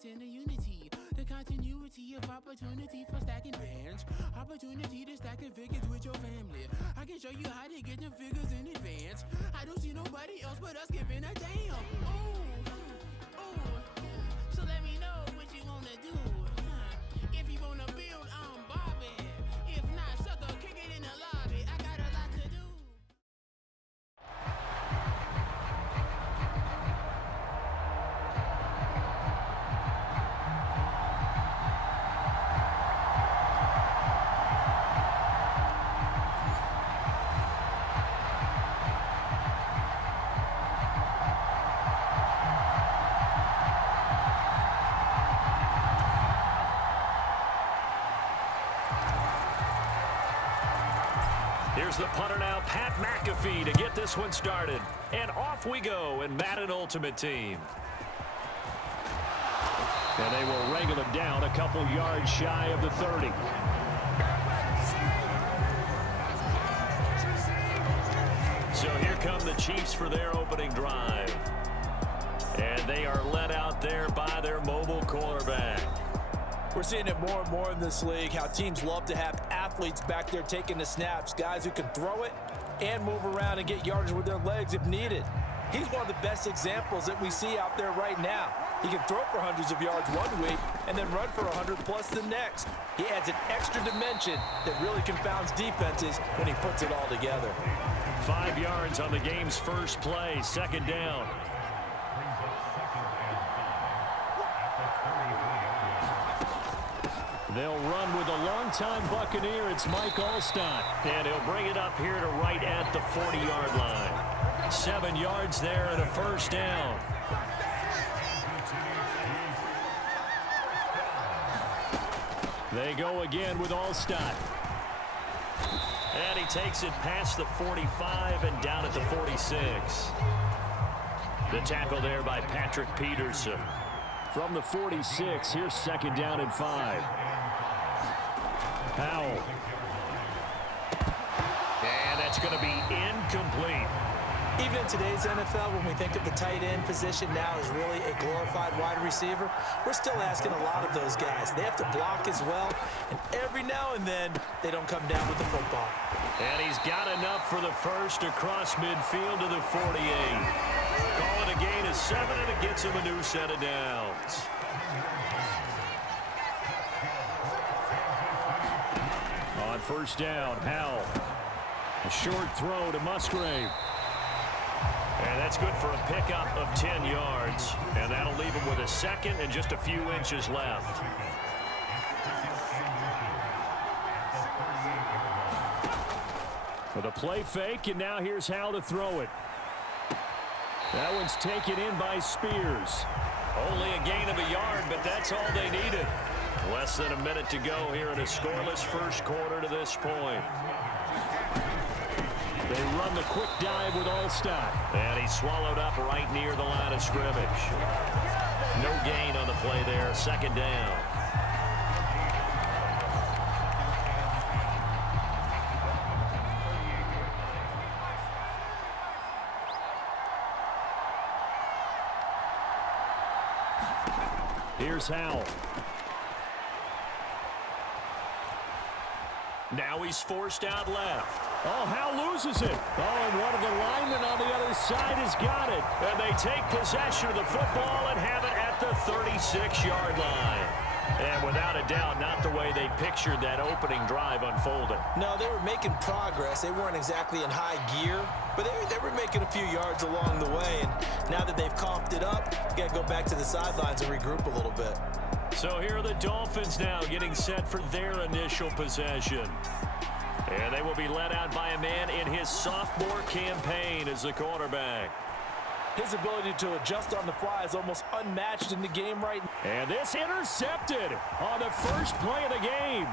units in the unity. The continuity of opportunity for stacking bands. Opportunity to stack the figures with your family. I can show you how to get them figures in advance. I don't see nobody else but us giving a damn. So let me know what you wanna do. If you wanna build, I'm Bobby. If not, sucker, kick it in the lobby. I got a lot to do. Here's the punter now, Pat McAfee, to get this one started. And off we go in Madden Ultimate Team. And they will wrangle him down a couple yards shy of the 30. So here come the Chiefs for their opening drive. And they are led out there by their mobile quarterback. We're seeing it more and more in this league, how teams love to have athletes back there taking the snaps, guys who can throw it and move around and get yardage with their legs if needed. He's one of the best examples that we see out there right now. He can throw for hundreds of yards one week and then run for 100 plus the next. He adds an extra dimension that really confounds defenses when he puts it all together. 5 yards on the game's first play, second down. They'll run with a longtime Buccaneer. It's Mike Allstott. And he'll bring it up here to right at the 40-yard line. 7 yards there and a first down. They go again with Allstott. And he takes it past the 45 and down at the 46. The tackle there by Patrick Peterson. From the 46, here's second down and 5. Powell. And that's going to be incomplete. Even in today's NFL, when we think of the tight end position now as really a glorified wide receiver, we're still asking a lot of those guys. They have to block as well, and every now and then, they don't come down with the football. And he's got enough for the first across midfield to the 48. Call it a gain of 7, and it gets him a new set of downs. On first down, Howell. A short throw to Musgrave. And that's good for a pickup of 10 yards. And that'll leave him with a second and just a few inches left. With a play fake, and now here's how to throw it. That one's taken in by Spears. Only a gain of a yard, but that's all they needed. Less than a minute to go here in a scoreless first quarter to this point. They run the quick dive with Allstott. And he's swallowed up right near the line of scrimmage. No gain on the play there. Second down. Here's Howell. Now he's forced out left. Oh, Howell loses it. Oh, and one of the linemen on the other side has got it. And they take possession of the football and have it at the 36-yard line. And without a doubt, not the way they pictured that opening drive unfolding. No, they were making progress. They weren't exactly in high gear, but they were making a few yards along the way. And now that they've coughed it up, you got to go back to the sidelines and regroup a little bit. So here are the Dolphins now getting set for their initial possession. And they will be led out by a man in his sophomore campaign as the quarterback. His ability to adjust on the fly is almost unmatched in the game right now. And this intercepted on the first play of the game.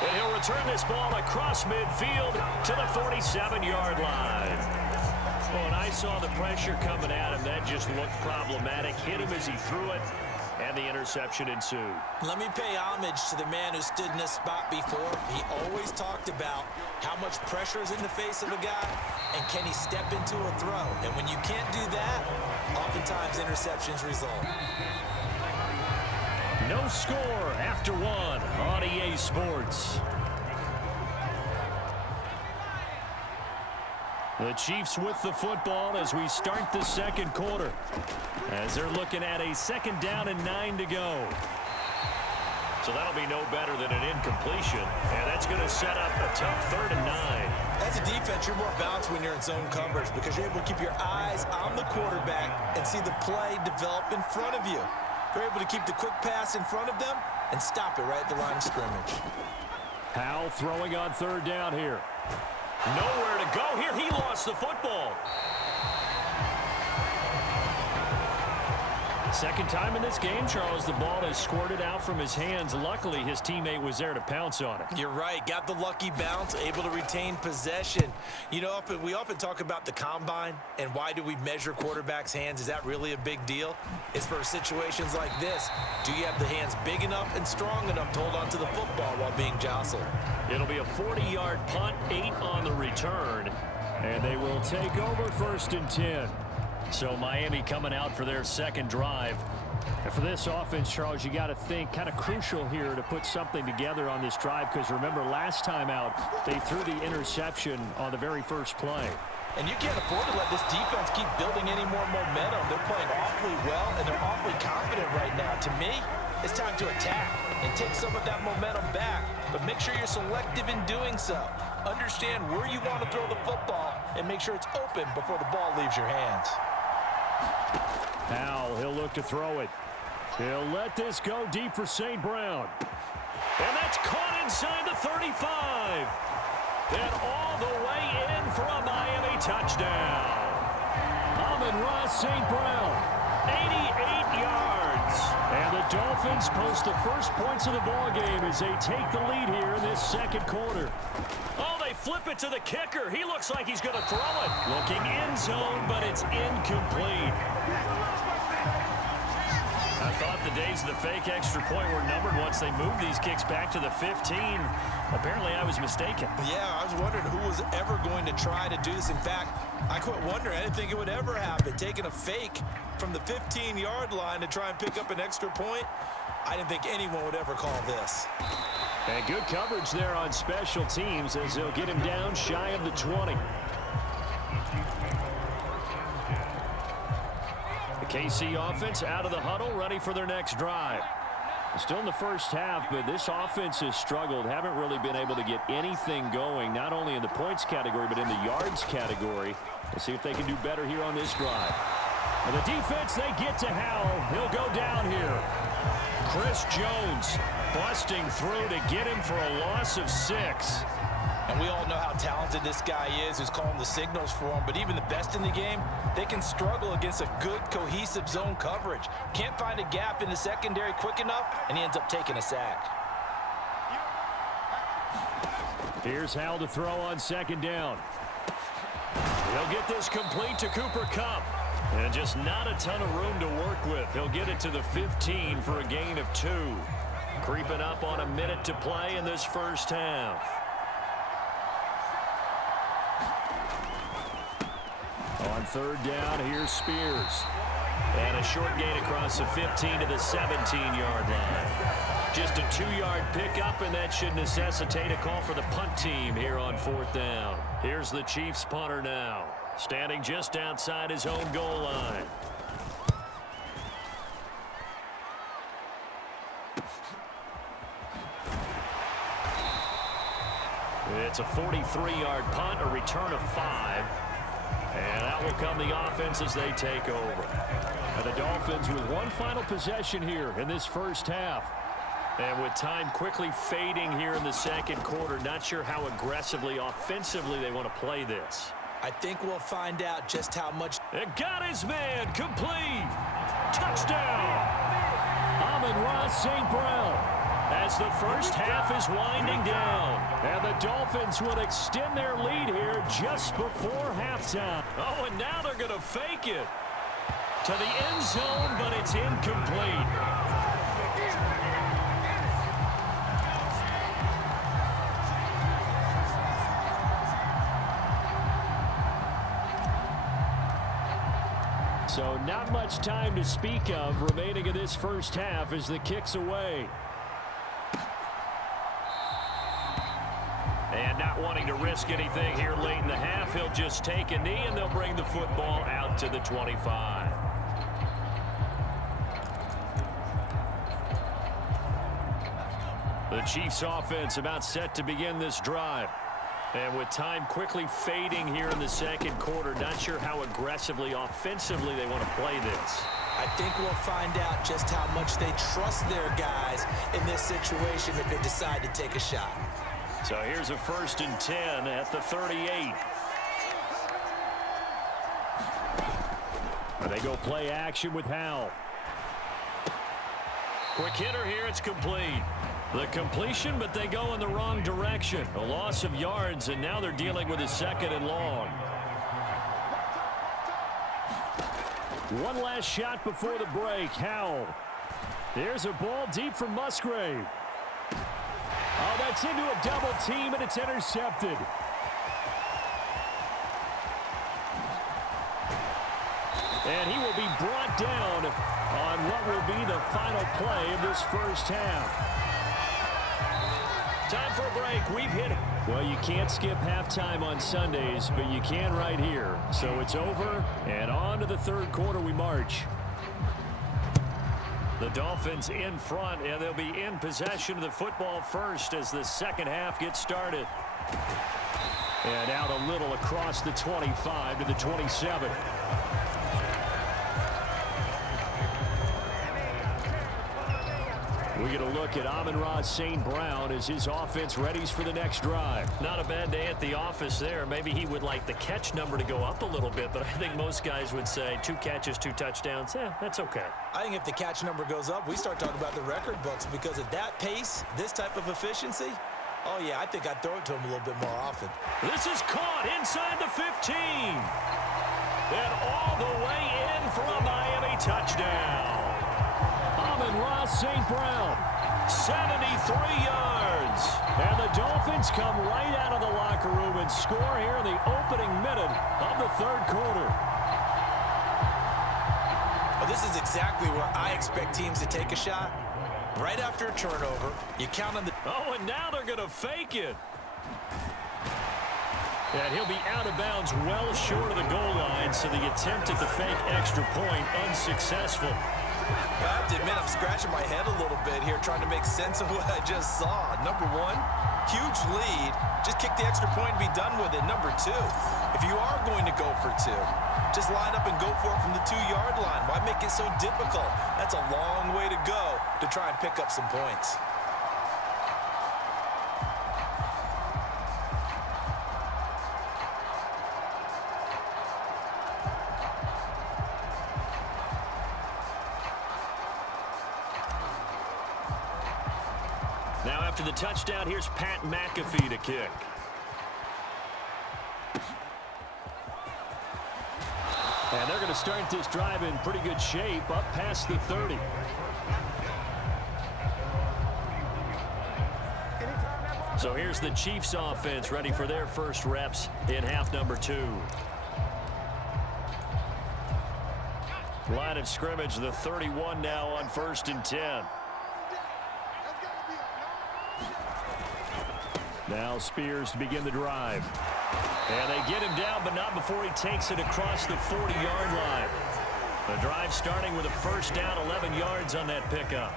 And he'll return this ball across midfield to the 47-yard line. Oh, and I saw the pressure coming at him. That just looked problematic. Hit him as he threw it. And the interception ensued. Let me pay homage to the man who stood in this spot before. He always talked about how much pressure is in the face of a guy and can he step into a throw. And when you can't do that, oftentimes interceptions result. No score after one on EA Sports. The Chiefs with the football as we start the second quarter. As they're looking at a 2nd down and 9 to go. So that'll be no better than an incompletion. And that's going to set up a tough 3rd and 9. As a defense, you're more balanced when you're in zone coverage because you're able to keep your eyes on the quarterback and see the play develop in front of you. You're able to keep the quick pass in front of them and stop it right at the line of scrimmage. Howell throwing on 3rd down here. Nowhere to go here. He lost the football. Second time in this game, Charles, the ball has squirted out from his hands. Luckily, his teammate was there to pounce on it. You're right. Got the lucky bounce, able to retain possession. You know, we often talk about the combine and why do we measure quarterbacks' hands? Is that really a big deal? It's for situations like this. Do you have the hands big enough and strong enough to hold on to the football while being jostled? It'll be a 40-yard punt, 8 on the return. And they will take over 1st and 10. So Miami coming out for their second drive. And for this offense, Charles, you got to think kind of crucial here to put something together on this drive because remember last time out they threw the interception on the very first play. And you can't afford to let this defense keep building any more momentum. They're playing awfully well and they're awfully confident right now. To me, it's time to attack and take some of that momentum back. But make sure you're selective in doing so. Understand where you want to throw the football and make sure it's open before the ball leaves your hands. Howell, he'll look to throw it. He'll let this go deep for St. Brown. And that's caught inside the 35. And all the way in for a Miami touchdown. Amon-Ra St. Brown, 88 yards. And the Dolphins post the first points of the ballgame as they take the lead here in this second quarter. Oh, they flip it to the kicker. He looks like he's going to throw it. Looking end zone, but it's incomplete. I thought the days of the fake extra point were numbered once they moved these kicks back to the 15. Apparently, I was mistaken. Yeah, I was wondering who was ever going to try to do this. In fact, I quit wondering. I didn't think it would ever happen. Taking a fake from the 15-yard line to try and pick up an extra point, I didn't think anyone would ever call this. And good coverage there on special teams as they'll get him down shy of the 20. The KC offense out of the huddle, ready for their next drive. Still in the first half, but this offense has struggled. Haven't really been able to get anything going, not only in the points category, but in the yards category. Let's see if they can do better here on this drive. And the defense, they get to Howell. He'll go down here. Chris Jones busting through to get him for a loss of 6. And we all know how talented this guy is who's calling the signals for him. But even the best in the game, they can struggle against a good, cohesive zone coverage. Can't find a gap in the secondary quick enough, and he ends up taking a sack. Here's Howell to throw on 2nd down. He'll get this complete to Cooper Kupp. And just not a ton of room to work with. He'll get it to the 15 for a gain of 2. Creeping up on a minute to play in this first half. On 3rd down, here's Spears. And a short gain across the 15 to the 17-yard line. Just a 2-yard pickup, and that should necessitate a call for the punt team here on 4th down. Here's the Chiefs punter now, standing just outside his own goal line. It's a 43-yard punt, a return of 5. And out will come the offense as they take over. And the Dolphins with one final possession here in this first half. And with time quickly fading here in the second quarter, not sure how aggressively, offensively they want to play this. I think we'll find out just how much. And got his man, complete. Touchdown. Amon-Ra St. Brown. As the first half is winding down. And the Dolphins will extend their lead here just before halftime. Oh, and now they're going to fake it to the end zone, but it's incomplete. So not much time to speak of remaining in this first half as the kick's away. And not wanting to risk anything here late in the half, he'll just take a knee and they'll bring the football out to the 25. The Chiefs offense about set to begin this drive. And with time quickly fading here in the second quarter, not sure how aggressively, offensively they want to play this. I think we'll find out just how much they trust their guys in this situation if they decide to take a shot. So here's a 1st and 10 at the 38. And they go play action with Howell. Quick hitter here, it's complete. The completion, but they go in the wrong direction. A loss of yards, and now they're dealing with a 2nd and long. One last shot before the break. Howell. There's a ball deep from Musgrave. Oh, that's into a double team, and it's intercepted. And he will be brought down on what will be the final play of this first half. Time for a break. We've hit it. Well, you can't skip halftime on Sundays, but you can right here. So it's over, and on to the third quarter we march. The Dolphins in front, and they'll be in possession of the football first as the second half gets started. And out a little across the 25 to the 27. We get a look at Amon-Ra St. Brown as his offense readies for the next drive. Not a bad day at the office there. Maybe he would like the catch number to go up a little bit, but I think most guys would say 2 catches, 2 touchdowns. That's okay. I think if the catch number goes up, we start talking about the record books because at that pace, this type of efficiency, oh yeah, I think I'd throw it to him a little bit more often. This is caught inside the 15. And all the way in for a Miami touchdown. Amon-Ra St. Brown, 73 yards. And the Dolphins come right out of the locker room and score here in the opening minute of the third quarter. Well, this is exactly where I expect teams to take a shot. Right after a turnover, you count on the... Oh, and now they're going to fake it. And he'll be out of bounds well short of the goal line, so the attempt at the fake extra point unsuccessful. I have to admit, I'm scratching my head a little bit here trying to make sense of what I just saw. Number one, huge lead. Just kick the extra point and be done with it. Number two, if you are going to go for 2, just line up and go for it from the 2-yard line. Why make it so difficult? That's a long way to go to try and pick up some points. Now after the touchdown, here's Pat McAfee to kick. And they're going to start this drive in pretty good shape, up past the 30. So here's the Chiefs offense ready for their first reps in half number 2. Line of scrimmage, the 31 now on 1st and 10. Now Spears to begin the drive. And they get him down, but not before he takes it across the 40-yard line. The drive starting with a first down, 11 yards on that pickup.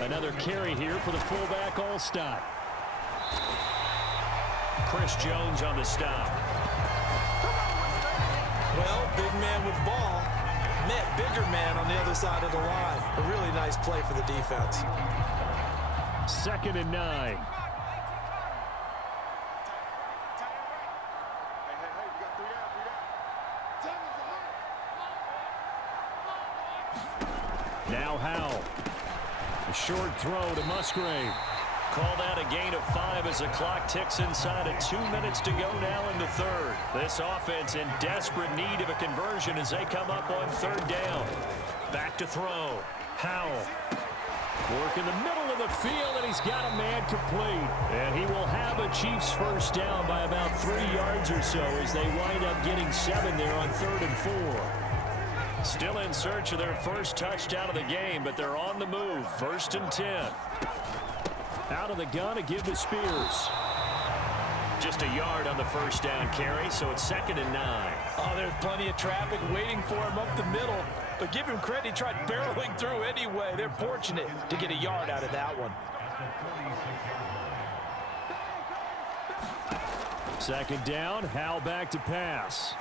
Another carry here for the fullback All-Stop. Chris Jones on the stop. Well, big man with ball. Met bigger man on the other side of the line. A really nice play for the defense. 2nd and 9. Now Howell. A short throw to Musgrave. Called out a gain of 5 as the clock ticks inside of 2 minutes to go now in the third. This offense in desperate need of a conversion as they come up on 3rd down. Back to throw. Howell. Work in the middle of down the field, and he's got a man complete. And he will have a Chiefs first down by about 3 yards or so as they wind up getting 7 there on 3rd and 4. Still in search of their first touchdown of the game, but they're on the move. 1st and 10. Out of the gun to give to Spears. Just a yard on the first down carry, so it's 2nd and 9. Oh, there's plenty of traffic waiting for him up the middle. But give him credit, he tried barreling through anyway. They're fortunate to get a yard out of that one. 2nd down, Howell back to pass.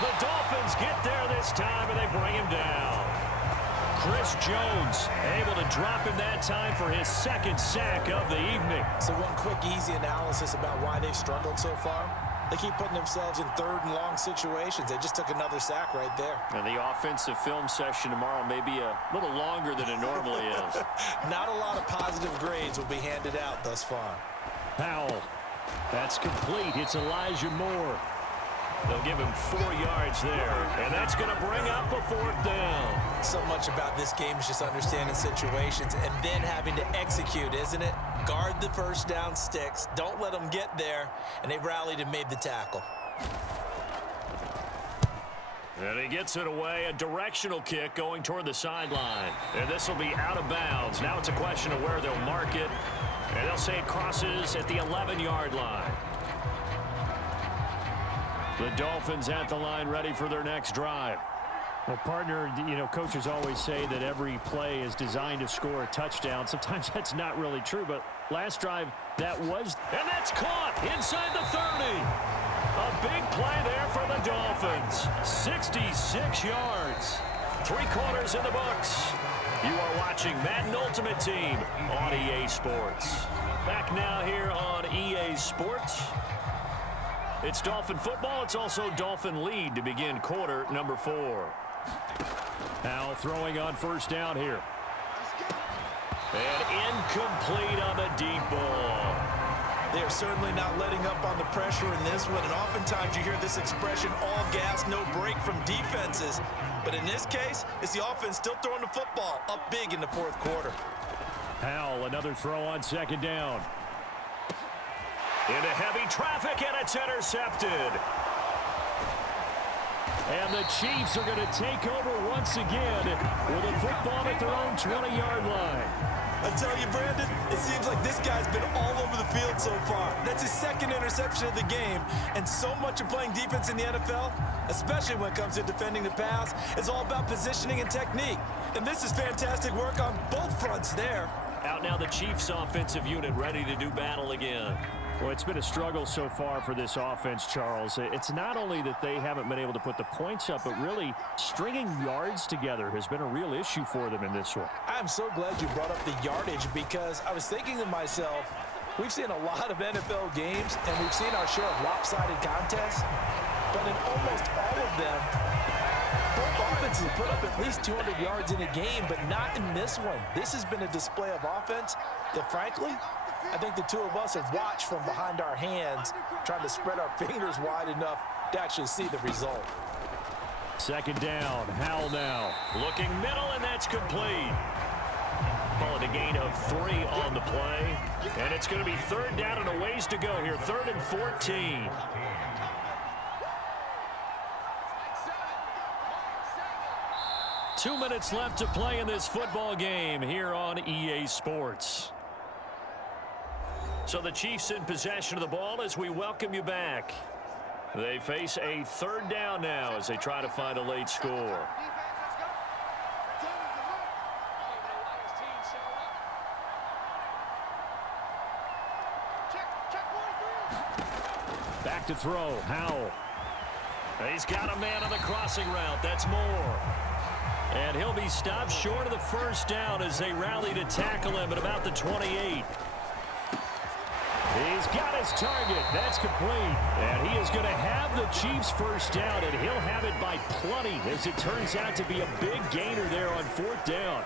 The Dolphins get there this time, and they bring him down. Chris Jones able to drop him that time for his 2nd sack of the evening. So one quick, easy analysis about why they've struggled so far. They keep putting themselves in 3rd and long situations. They just took another sack right there. And the offensive film session tomorrow may be a little longer than it normally is. Not a lot of positive grades will be handed out thus far. Powell. That's complete. It's Elijah Moore. They'll give him 4 yards there, and that's going to bring up a 4th down. So much about this game is just understanding situations and then having to execute, isn't it? Guard the first down sticks. Don't let them get there, and they rallied and made the tackle. And he gets it away, a directional kick going toward the sideline. And this will be out of bounds. Now it's a question of where they'll mark it, and they'll say it crosses at the 11-yard line. The Dolphins at the line ready for their next drive. Well, partner, you know, coaches always say that every play is designed to score a touchdown. Sometimes that's not really true, but last drive, that was. And that's caught inside the 30. A big play there for the Dolphins. 66 yards. 3 quarters in the books. You are watching Madden Ultimate Team on EA Sports. Back now here on EA Sports. It's Dolphin football. It's also Dolphin lead to begin quarter number 4. Now throwing on first down here. And incomplete on the deep ball. They are certainly not letting up on the pressure in this one, and oftentimes you hear this expression, all gas, no break from defenses. But in this case, it's the offense still throwing the football up big in the 4th quarter. Howell, another throw on 2nd down. Into heavy traffic, and it's intercepted. And the Chiefs are going to take over once again with a football at their own 20-yard line. I tell you, Brandon, it seems like this guy's been all over the field so far. That's his 2nd interception of the game, and so much of playing defense in the NFL, especially when it comes to defending the pass, is all about positioning and technique. And this is fantastic work on both fronts there. Out now the Chiefs offensive unit ready to do battle again. Well, it's been a struggle so far for this offense, Charles. It's not only that they haven't been able to put the points up, but really stringing yards together has been a real issue for them in this one. I'm so glad you brought up the yardage because I was thinking to myself, we've seen a lot of NFL games and we've seen our share of lopsided contests, but in almost all of them, both offenses put up at least 200 yards in a game, but not in this one. This has been a display of offense that, frankly, I think the two of us have watched from behind our hands, trying to spread our fingers wide enough to actually see the result. 2nd down, Howell now. Looking middle, and that's complete. Call it a gain of 3 on the play. And it's going to be 3rd down and a ways to go here. 3rd and 14. Two minutes left to play in this football game here on EA Sports. So the Chiefs in possession of the ball as we welcome you back. They face a 3rd down now as they try to find a late score. Back to throw, Howell. He's got a man on the crossing route. That's Moore. And he'll be stopped short of the first down as they rally to tackle him at about the 28. He's got his target. That's complete. And he is going to have the Chiefs first down, and he'll have it by plenty as it turns out to be a big gainer there on 4th down.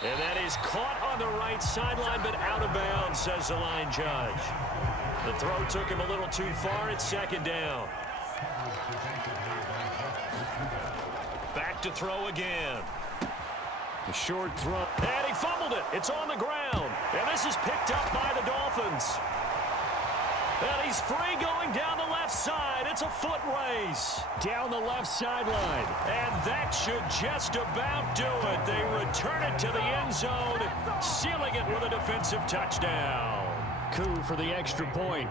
And that is caught on the right sideline, but out of bounds, says the line judge. The throw took him a little too far. It's 2nd down. Back to throw again. A short throw. And he fumbled it. It's on the ground. And this is picked up by the Dolphins. And he's free going down the left side. It's a foot race. Down the left sideline. And that should just about do it. They return it to the end zone, sealing it with a defensive touchdown. Coup for the extra point.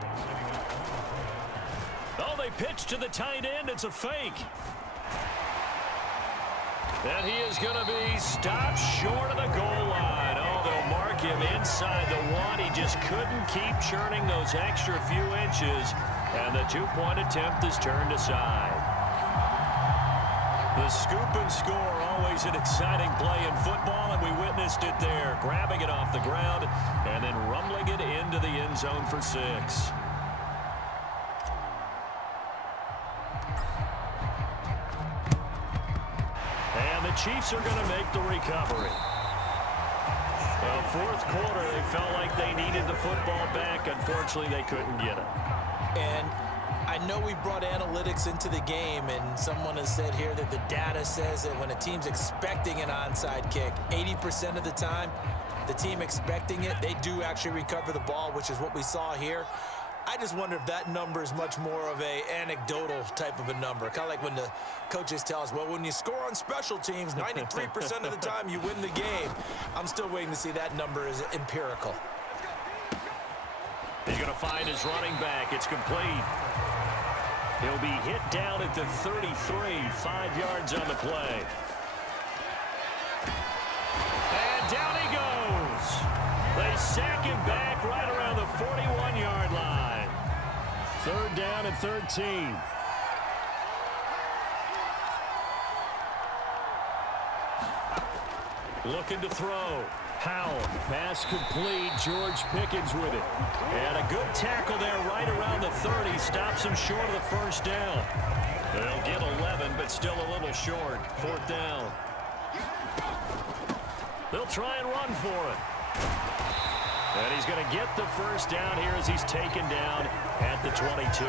Oh, they pitch to the tight end. It's a fake. And he is going to be stopped short of the goal line. Oh, they'll mark him inside the one. He just couldn't keep churning those extra few inches. And the two-point attempt is turned aside. The scoop and score, always an exciting play in football, and we witnessed it there. Grabbing it off the ground and then rumbling it into the end zone for 6. And the Chiefs are going to make the recovery. Well, fourth quarter, they felt like they needed the football back. Unfortunately, they couldn't get it. And I know we brought analytics into the game, and someone has said here that the data says that when a team's expecting an onside kick, 80% of the time, the team expecting it, they do actually recover the ball, which is what we saw here. I just wonder if that number is much more of a anecdotal type of a number. Kind of like when the coaches tell us, well, when you score on special teams, 93% of the time you win the game. I'm still waiting to see that number is empirical. He's going to find his running back. It's complete. He'll be hit down at the 33, 5 yards on the play. And down he goes. They sack him back right around the 41-yard line. Third down and 13. Looking to throw. Howell, pass complete. George Pickens with it. And a good tackle there right around the 30. Stops him short of the first down. They'll get 11, but still a little short. Fourth down. They'll try and run for it. And he's going to get the first down here as he's taken down at the 22.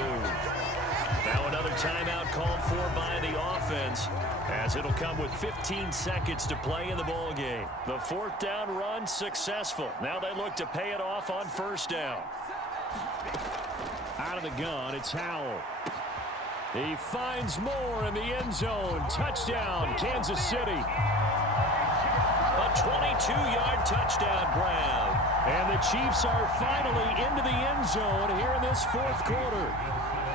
Now another timeout called for by the offense, as it'll come with 15 seconds to play in the ball game. The fourth down run successful. Now they look to pay it off on first down. Out of the gun, it's Howell. He finds Moore in the end zone. Touchdown, Kansas City. A 22-yard touchdown grab. And the Chiefs are finally into the end zone here in this fourth quarter.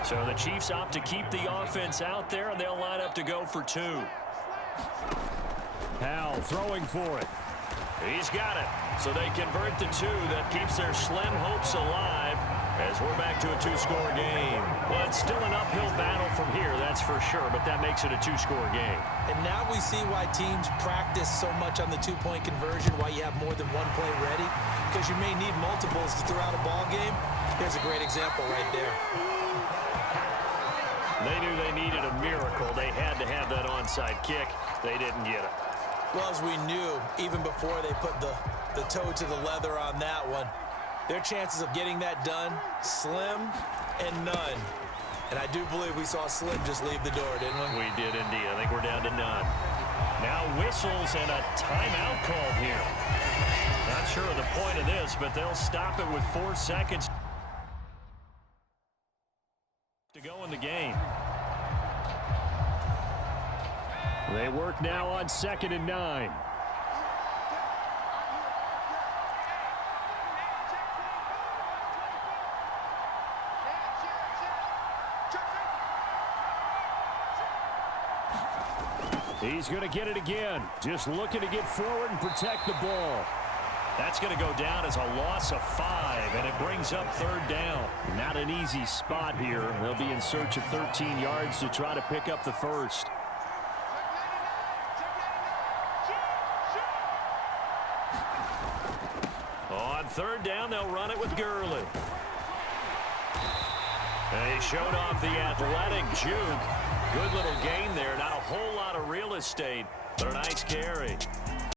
So the Chiefs opt to keep the offense out there, and they'll line up to go for 2. Howell throwing for it. He's got it. So they convert the 2. That keeps their slim hopes alive as we're back to a 2-score game. Well, it's still an uphill battle from here, that's for sure, but that makes it a 2-score game. And now we see why teams practice so much on the 2-point conversion, why you have more than one play ready, because you may need multiples throughout a ball game. Here's a great example right there. They knew they needed a miracle. They had to have that onside kick. They didn't get it. Well, as we knew, even before they put the toe to the leather on that one, their chances of getting that done, slim and none. And I do believe we saw Slim just leave the door, didn't we? We did indeed. I think we're down to none. Now whistles and a timeout called here. Not sure of the point of this, but they'll stop it with 4 seconds to go in the game. They work now on 2nd and 9. He's going to get it again. Just looking to get forward and protect the ball. That's going to go down as a loss of 5, and it brings up 3rd down. Not an easy spot here. They'll be in search of 13 yards to try to pick up the first. On 3rd down, they'll run it with Gurley. And he showed off the athletic juke. Good little game there. Not a whole lot of real estate, but a nice carry.